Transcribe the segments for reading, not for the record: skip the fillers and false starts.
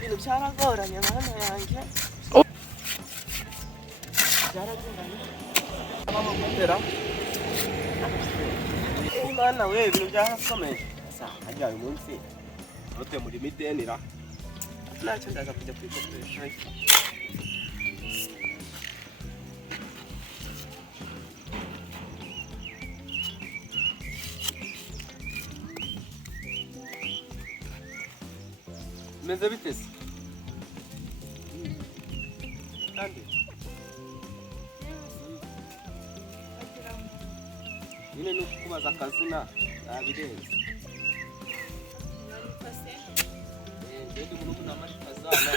ibintu byaragoranye mwana yanjye. Byaragoranye. Abamutera. Imana we ibintu byarasomeye. Sa ajya uyu munsi. Rote muri midenira. Ntacyo ndaza kujya kwikoresha. Meze bitese? Kandi nyine no kubaza akazina nabirenze. Ndi umuntu namari kazana.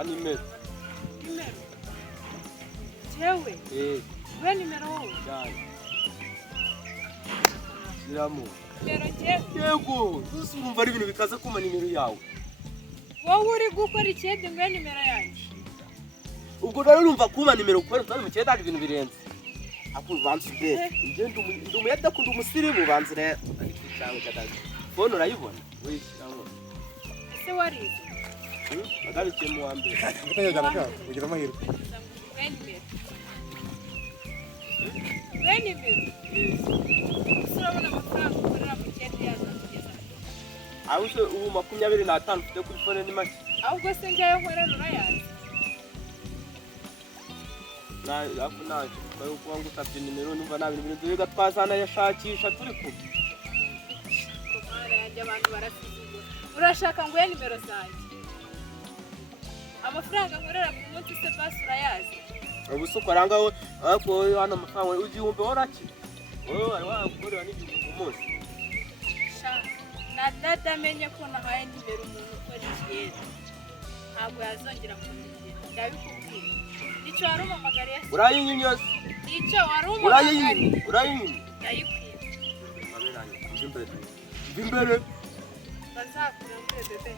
Animero. Nimero. Jewe. We nimero wowe. Cyane. Ziramo. Nimero jewe. Yego, urumva ari ibintu bikaza kuma nimero yawe. Wowe uri gukora ikindi ngo nimero yanjye. Ubwo rero urumva kuma nimero ukora utari mu cyenda ibintu birenze. Akuvanze be. Nje ndumuyada kunda umusirimu banze rero. Ariko cyangwa cyadaje. Phone urayibona? Wishyiramo. Ese warize? Agarukiye mu wa mbere. Gutangirana ka kugira amahirwe. We nimero. We nimero. Urabona amafaranga ukorera mu cyenda yazakugeza. Ahuje ubu 25 ufite kuri phone ni make. Ahubwo se njyayo nkorera urayazi. Naje kwayo kuba ngusabye nimero numva nabintu bintu biga twazana yashakisha turi ku. Kumara yanjye abantu barasizugura. Urashaka ngo ye nimero zanjye. Amafaranga nkorera ku munsi se basi urayazi. Ubusuko arangaho ako hano amafaranga ugihumbe horaki. Wowe ari wakorera n'ibintu ku munsi. Na data amenye ko nahaye nimero umuntu ukora ikiyenda. Ntabwo yazongera kumenya. Ndabikubwira. Icyo warumamagariye. Urayinyinyoza. Icyo warumamagariye. Urayinyinyi. Ndayikwiye. Aberanye. Imbere. Bazakura muri bebe.